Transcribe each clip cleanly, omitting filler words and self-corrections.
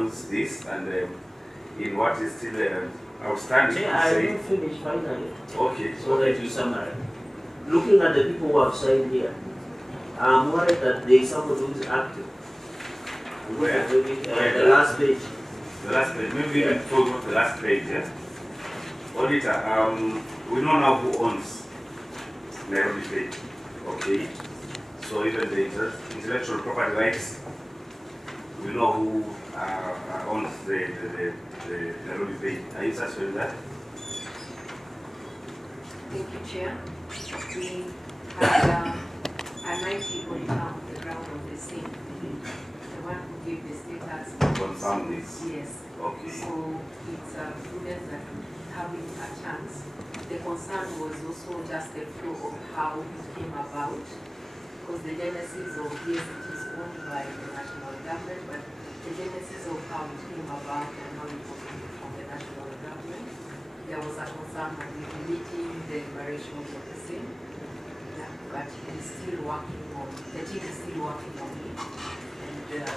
owns this, and in what is still outstanding. Yeah, I will finish finally. Okay. So that you summarize. Looking at the people who have signed here, I'm worried that there is somebody who is active. Where? The last page. The last page. Maybe even before we go to the last page, yeah? Auditor, we don't know who owns Nairobi State. Okay. So even the intellectual property rights, we know who owns the Nairobi State. Are you satisfied with that? Thank you, Chair. We had a 90 auditor on the ground of the same. The one who gave the status. Confirm this. Yes. Okay. So it's prudent that having a chance. The concern was also just the flow of how it came about. Because the genesis of yes, it is owned by the national government, but the genesis of how it came about and how it was from the national government, there was a concern of limiting the deliberations of the same. Yeah, but it is still working on, the team is still working on it, and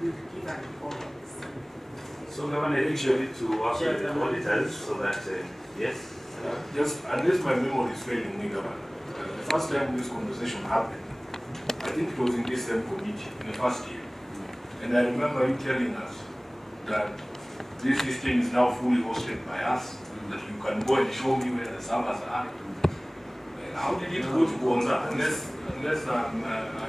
we'll give a report on this. So, Governor, I think you need to work with the auditors so that, yes? Just, unless my memory is failing me, Governor, the first time this conversation happened, I think it was in this same committee in the first year. And I remember you telling us that this system is now fully hosted by us, that you can go and show me where the servers are. And how did it go to Gonza? Unless I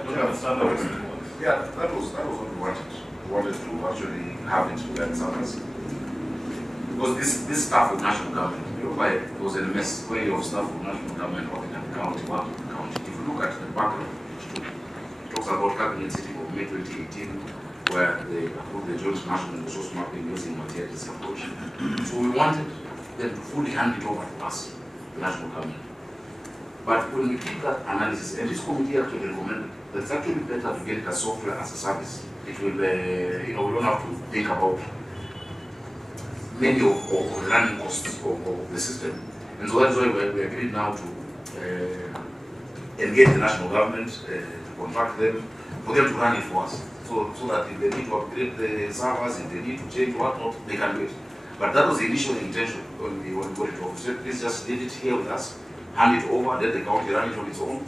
don't understand how it's going. Yeah, that was what we wanted. We wanted to actually have it to that servers. Because this staff of national government, you know, it was a mess way of staff of national government working at the county, working at the county. If you look at the background, it talks about cabinet sitting of May 2018, where they approved the joint national resource mapping using materials approach. So we wanted them to fully hand it over to us, the national government. But when we did that analysis, and this committee actually recommended that it's actually better to get a software as a service. It will, we don't have to think about many of the running costs of the system. And so that's why we agreed now to engage the national government, to contract them, for them to run it for us. So that if they need to upgrade the servers, if they need to change whatnot, they can do it. But that was the initial intention when we got it over. So please just leave it here with us, hand it over, let the county run it on its own.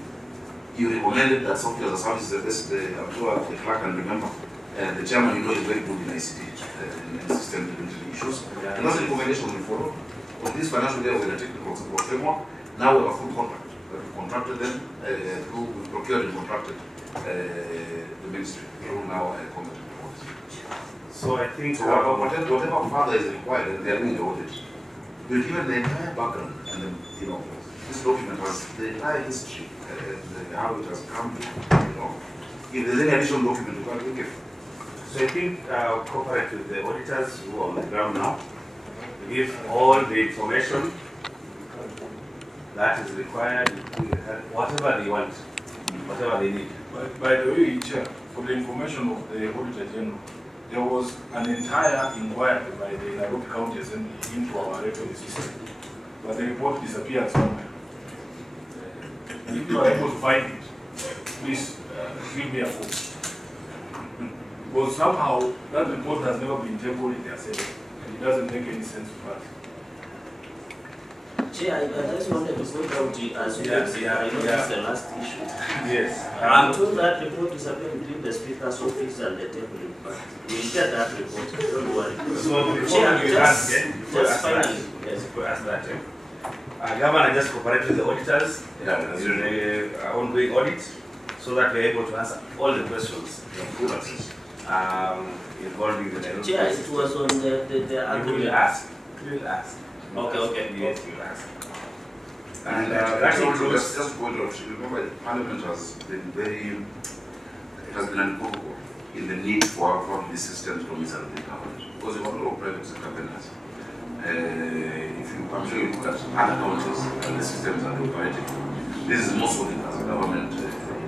You recommended that software as a service is the best, I'm sure the clerk can remember. The chairman, is very good in ICT and system implementation issues. And that's the recommendation we follow. On this financial year with a technical support framework, now we have a full contract. We contracted them we procured and contracted the ministry through now a competent audit. So I think whatever further is required, and they are doing the audit. We've given the entire background, and this document has the entire history and how it has come to, If there's any additional document, we can look at. So I think cooperate with the auditors who are on the ground now, give all the information that is required, whatever they want, whatever they need. By the way, Chair, for the information of the Auditor General, there was an entire inquiry by the Nairobi County Assembly into our record system, but the report disappeared somewhere. If you are able to find it, please give me a copy. Because somehow that report has never been tabled in the assembly, and it doesn't make any sense to us. Chair, I just wanted to point out to you as you I know that's the last issue. Yes. I'm told that report is between the Speaker's office and the table, but we'll get that report. Don't worry. So before Chair, we ask that, Governor just cooperate with the auditors in the ongoing audit so that we're able to answer all the questions involving the Nairobi. Chair, it was on the We will ask. We will ask. Okay. Yes, we will ask. And that includes just to point out, remember the Parliament has been unequivocal in the need for these systems from its government. Because you have a lot of private sector vendors. I'm sure you look at other counties and the systems that they operate. This is more solid as a government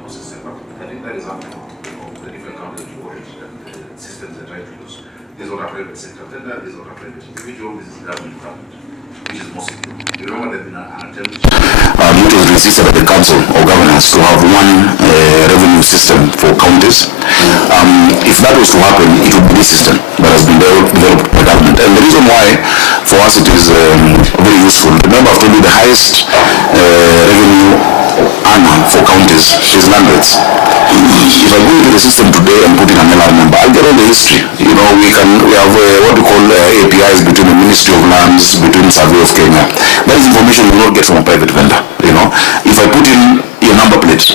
system. But I think that is happening. The different counties report and the systems they try to use. These are private sector vendor, these are private individual, this is government. which is more secure. You remember there had been an attempt which was resisted at the Council of Governors to have one revenue system for counties. If that was to happen, it would be this system that has been developed by government. And the reason why, for us, it is very useful. Remember, I've told you the highest revenue earner for counties is land rates. If I go into the system today and put in an LR number, I'll get all the history. You know, we have what we call APIs between the Ministry of Lands, between Survey of Kenya. That is information we will not get from a private vendor. You know, if I put in your number plate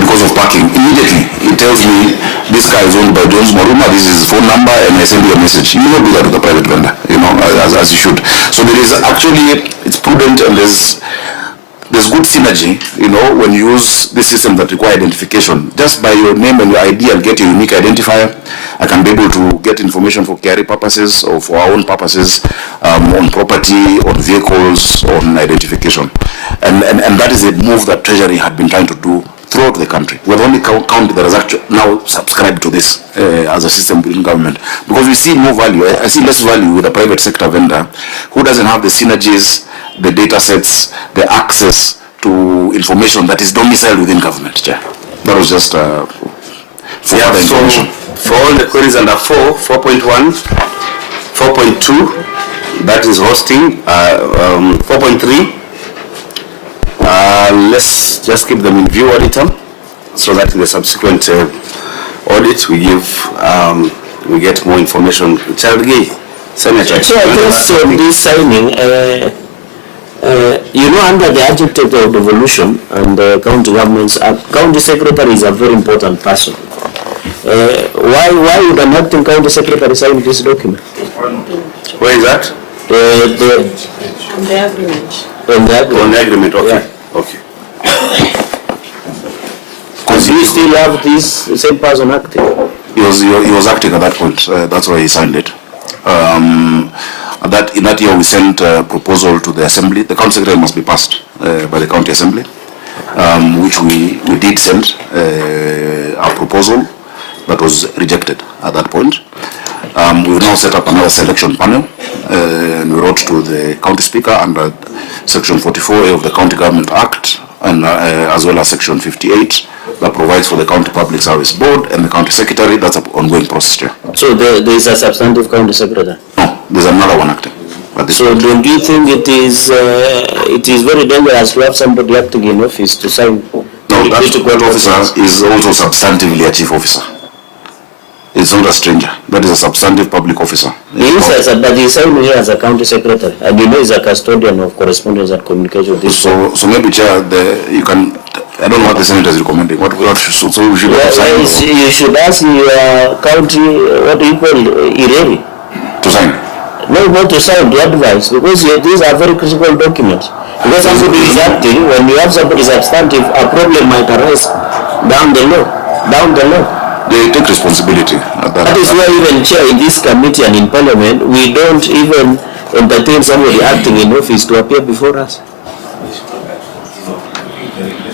because of parking, immediately it tells me this car is owned by Jones Maruma, this is his phone number, and I send you a message. You will not do that with a private vendor, you know, as you should. So there is actually, it's prudent, and there's good synergy, you know, when you use this system that require identification. Just by your name and your ID, I'll get your unique identifier. I can be able to get information for carry purposes or for our own purposes on property, on vehicles, on identification. And that is a move that Treasury had been trying to do throughout the country. We're the only county that has actually now subscribed to this as a system within government. Because we see more value. I see less value with a private sector vendor who doesn't have the synergies, the data sets, the access to information that is domiciled within government. Yeah. That was just for other information. For all the queries under 4.1, 4.2, that is hosting, 4.3, let's just keep them in view, auditor, so that in the subsequent audit we give, we get more information. Charlie, Senator. So I guess this signing, you know, under the adjective of devolution and the county governments, county secretary is a very important person. Why would an acting county secretary sign this document? Where is that? On the agreement. On the agreement, okay. Yeah. Okay. Because you still have this same person acting? He was acting at that point. That's why he signed it. In that year, we sent a proposal to the assembly. The county secretary must be passed by the county assembly, which we did send a proposal that was rejected at that point. We've now set up another selection panel, and we wrote to the county speaker under Section 44A of the County Government Act, and as well as Section 58 that provides for the County Public Service Board and the county secretary. That's an ongoing process here. So there is a substantive county secretary? No, there's another one acting. So don't you think it is very dangerous to have somebody acting in office to sign? No, that officer is also substantively a chief officer. It's not a stranger. That is a substantive public officer. He is, but he is signing here as a county secretary, and you know he's a custodian of correspondence and communication. So maybe, Chair, you can. I don't know what the Senate is recommending. What should we should sign? You should ask your county, what do you call Ireri? To sign? No, not to sign, to advise, because these are very critical documents. Because somebody is acting, when you have somebody substantive, a problem might arise down the law. They take responsibility. That is why even chair in this committee and in parliament, we don't even entertain somebody acting in office to appear before us.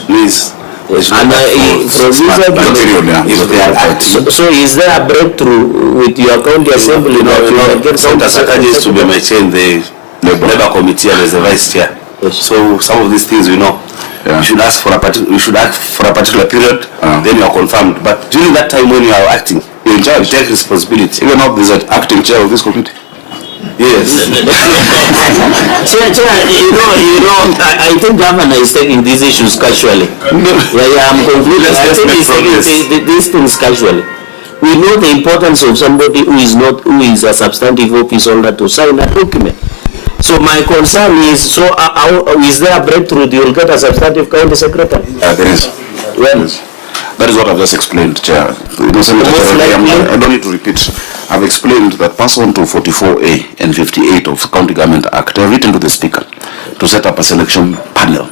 Please. And so is there a breakthrough with your county assembly? Senator Sakaja is to be my chair in the Labour Committee and as the vice chair. Yes. So some of these things we know. Yeah. You should ask for a particular period, then you are confirmed. But during that time when you are acting, you're in charge, you take responsibility. Even now there's an acting chair of this committee. Yes. Chair, I think governor is taking these issues casually. I'm concluding. I think he's taking these things casually. We know the importance of somebody who is a substantive office holder to sign a document. So my concern is, is there a breakthrough? You will get a substantive county secretary? There is. Well, that is what I've just explained, Chair. I don't need to repeat. I've explained that pursuant to 44A and 58 of the County Government Act, I've written to the Speaker to set up a selection panel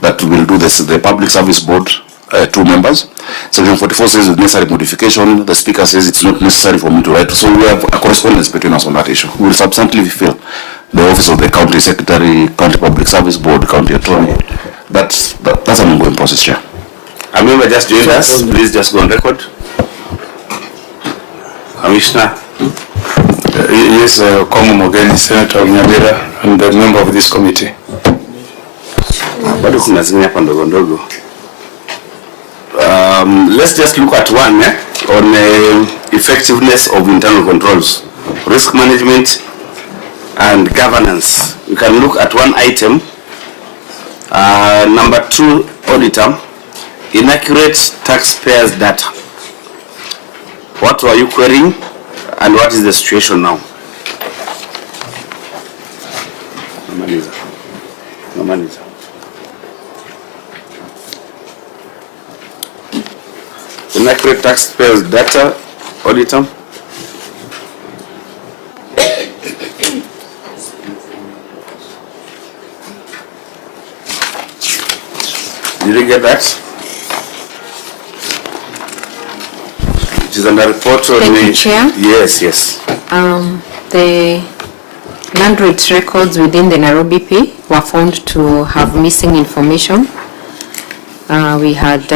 that will do this. The Public Service Board, 2 members. Section 44 says with necessary modification. The Speaker says it's not necessary for me to write. So we have a correspondence between us on that issue. We will substantially fill the office of the County Secretary, County Public Service Board, County Attorney. That's an ongoing process, Chair. I remember just doing this. Please just go on record. Commissioner. Yes, Kongo Mogeni, Senator of Nyamira, and a member of this committee. Let's just look at one on effectiveness of internal controls, risk management and governance. We can look at one item. Number 2, auditor, inaccurate taxpayers' data. What were you querying and what is the situation now? Inaccurate taxpayers' data, auditor. Did you get that? It is under report on Thank you, Chair. Yes, yes. The land rates records within the Nairobi P were found to have missing information. We had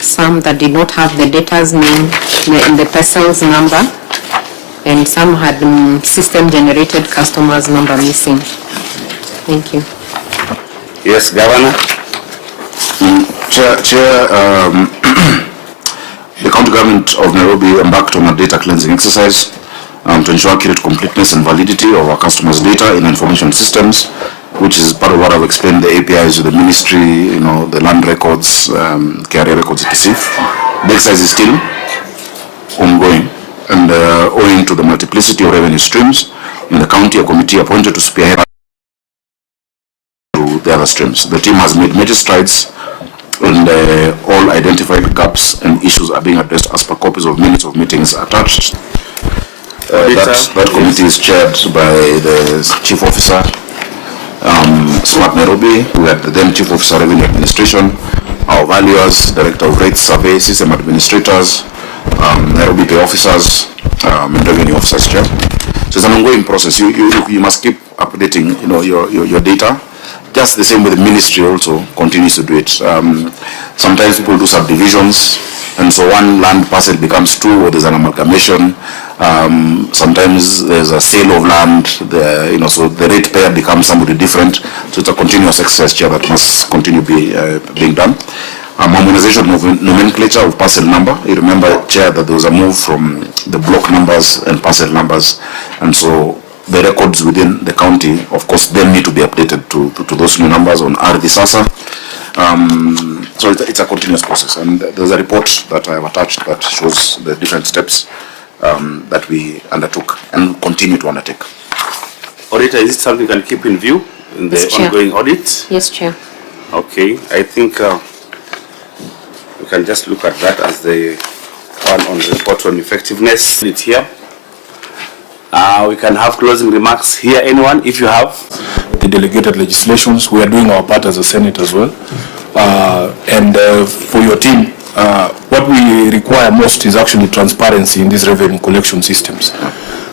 some that did not have the debtor's name, the parcel's number, and some had system-generated customer's number missing. Thank you. Yes, Governor. Chair, the county government of Nairobi embarked on a data cleansing exercise to ensure accurate completeness and validity of our customers' data in information systems, which is part of what I've explained, the APIs with the ministry, the land records, carrier records, etc. The exercise is still ongoing, and owing to the multiplicity of revenue streams in the county, a committee appointed to spearhead to the other streams. The team has made major strides, and all identified gaps and issues are being addressed as per copies of minutes of meetings attached. That committee is chaired by the Chief Officer, Smart Nairobi. We had the then Chief Officer Revenue Administration, our valuers, Director of Rates Survey, System Administrators, Nairobi Pay Officers, and Revenue Officers Chair. So it's an ongoing process. You must keep updating your data. Just the same with the ministry also continues to do it. Sometimes people do subdivisions, and so one land parcel becomes 2, or there's an amalgamation. Sometimes there's a sale of land, so the rate payer becomes somebody different. So it's a continuous exercise, Chair, that must continue being done. Harmonization of nomenclature of parcel number. You remember, Chair, that there was a move from the block numbers and parcel numbers, and so the records within the county, of course, then need to be updated to those new numbers on RD SASA. So it's a continuous process, and there's a report that I have attached that shows the different steps that we undertook and continue to undertake. Auditor, is it something you can keep in view in the ongoing audit? Yes, Chair. Okay, I think we can just look at that as the one on the report on effectiveness. It's here. We can have closing remarks here. Anyone, if you have? The delegated legislations, we are doing our part as a Senate as well. And for your team, what we require most is actually transparency in these revenue collection systems.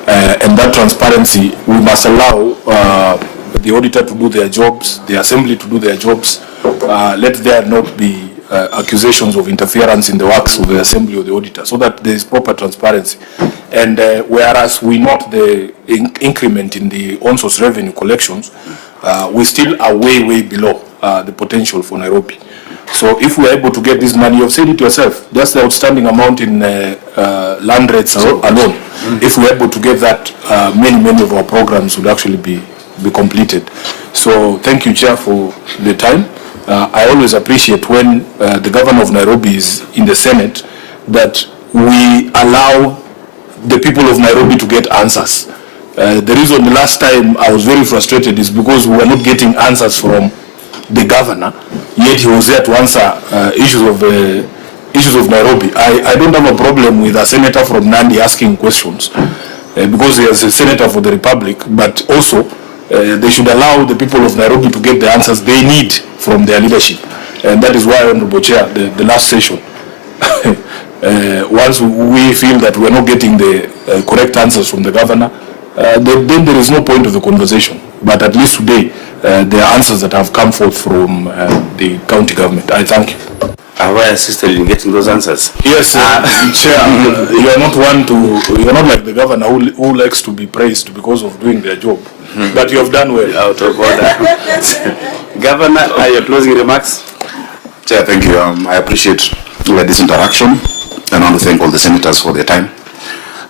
And that transparency, we must allow the auditor to do their jobs, the assembly to do their jobs. Let there not be accusations of interference in the works of the assembly or the auditor, so that there is proper transparency. And whereas we note the increment in the on-source revenue collections, we still are way below the potential for Nairobi. So if we are able to get this money, you've said it yourself, that's the outstanding amount in land rates alone. If we're able to get that, many of our programs would actually be completed. So thank you, Chair, for the time. I always appreciate when the Governor of Nairobi is in the Senate, that we allow the people of Nairobi to get answers. The reason the last time I was very frustrated is because we were not getting answers from the governor, yet he was there to answer issues of Nairobi. I don't have a problem with a senator from Nandi asking questions because he is a senator for the Republic, but also they should allow the people of Nairobi to get the answers they need from their leadership. And that is why, Honorable Chair, the last session, once we feel that we are not getting the correct answers from the governor, then there is no point of the conversation. But at least today, there are answers that have come forth from the county government. I thank you. Have I assisted in getting those answers? Yes, Chair. You are not you are not like the governor who likes to be praised because of doing their job. But you have done well. Out of order. Governor, are your closing remarks? Chair, thank you. I appreciate this interaction, and I want to thank all the senators for their time.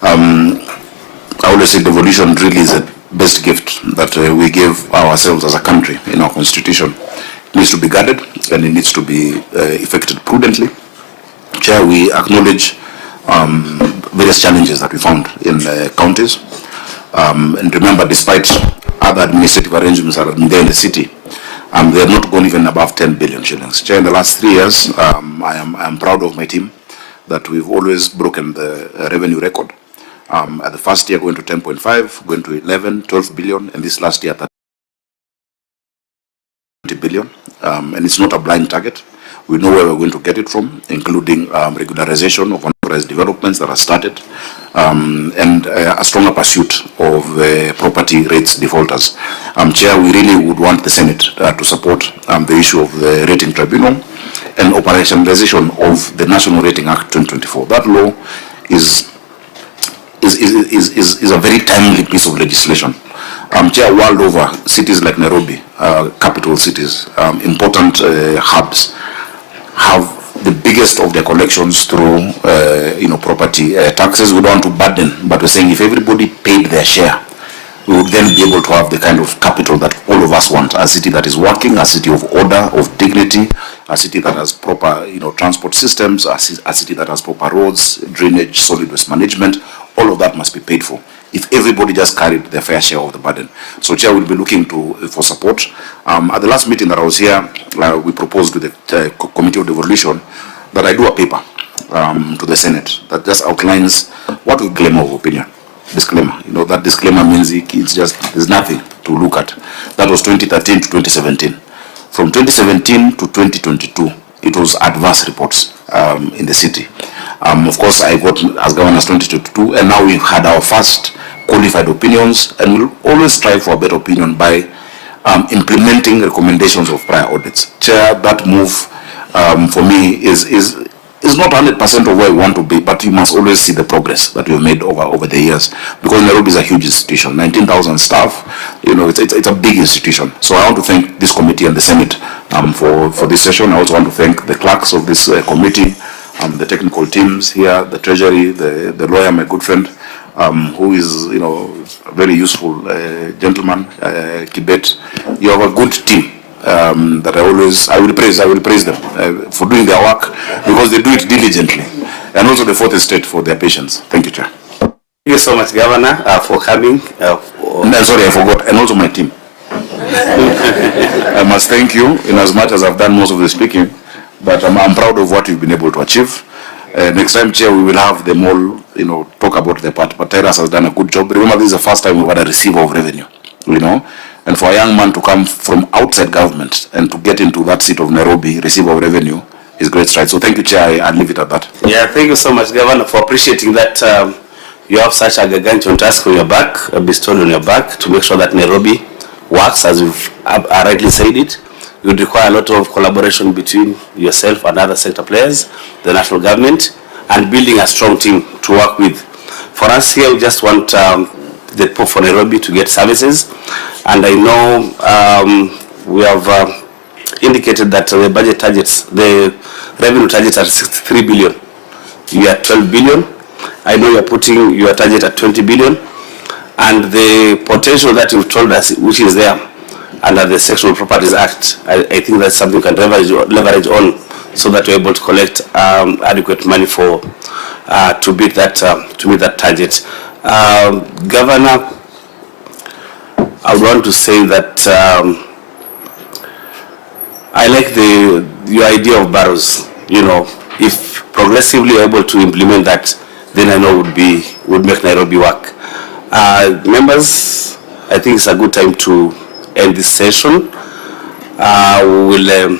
I always say devolution really is the best gift that we give ourselves as a country in our constitution. It needs to be guarded and it needs to be effected prudently. Chair, we acknowledge various challenges that we found in counties. And remember, despite other administrative arrangements that have been there in the city, they have not gone even above 10 billion shillings. Chair, in the last 3 years, I am proud of my team that we've always broken the revenue record. At the first year going to 10.5, going to 11, 12 billion, and this last year 30 billion. And it's not a blind target. We know where we're going to get it from, including regularization of unauthorized developments that are started, and a stronger pursuit of property rates defaulters. Chair, we really would want the Senate to support the issue of the rating tribunal and operationalization of the National Rating Act 2024. That law is a very timely piece of legislation. Chair, world over, cities like Nairobi, capital cities, important hubs, have the biggest of their collections through, property taxes. We don't want to burden, but we're saying if everybody paid their share, we would then be able to have the kind of capital that all of us want. A city that is working, a city of order, of dignity, a city that has proper, transport systems, a city that has proper roads, drainage, solid waste management. All of that must be paid for if everybody just carried their fair share of the burden. So, Chair, will be looking for support. At the last meeting that I was here, we proposed to the Committee of Devolution that I do a paper to the Senate that just outlines what we claim of opinion. Disclaimer. That disclaimer means it's just, there's nothing to look at. That was 2013 to 2017. From 2017 to 2022, it was adverse reports in the city. Of course, I got as governor 2022, and now we've had our first qualified opinions, and we'll always strive for a better opinion by implementing recommendations of prior audits. Chair, that move for me is not 100% of where we want to be, but you must always see the progress that we've made over the years, because Nairobi is a huge institution, 19,000 staff. It's a big institution. So I want to thank this committee and the Senate for this session. I also want to thank the clerks of this committee, the technical teams here, the treasury, the lawyer, my good friend, who is, a very useful gentleman, Kibet. You have a good team that I will praise them for doing their work, because they do it diligently, and also the Fourth Estate for their patience. Thank you, Chair. Thank you so much, Governor, for coming. Sorry, I forgot, and also my team. I must thank you in as much as I've done most of the speaking, but I'm proud of what you've been able to achieve. Next time, Chair, we will have them all, talk about their part. But Terras has done a good job. Remember, this is the first time we've had a receiver of revenue, and for a young man to come from outside government and to get into that seat of Nairobi, receiver of revenue, is great stride. So thank you, Chair. I'll leave it at that. Yeah, thank you so much, Governor, for appreciating that you have such a gargantuan task on your back, bestowed on your back, to make sure that Nairobi works as you've rightly said it. It would require a lot of collaboration between yourself and other sector players, the national government, and building a strong team to work with. For us here, we just want the people for Nairobi to get services, and I know we have indicated that the budget targets, the revenue targets are 63 billion. You are 12 billion. I know you are putting your target at 20 billion, and the potential that you've told us, which is there under the Sexual Properties Act, I think that's something we can leverage on, so that we're able to collect adequate money for to meet that target. Governor, I would want to say that I like your idea of barrows. If progressively you're able to implement that, then I know would make Nairobi work. Members, I think it's a good time to end this session. We will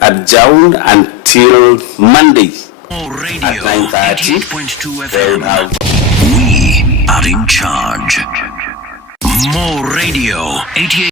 adjourn until Monday at 9:30. We are in charge. More radio. 88.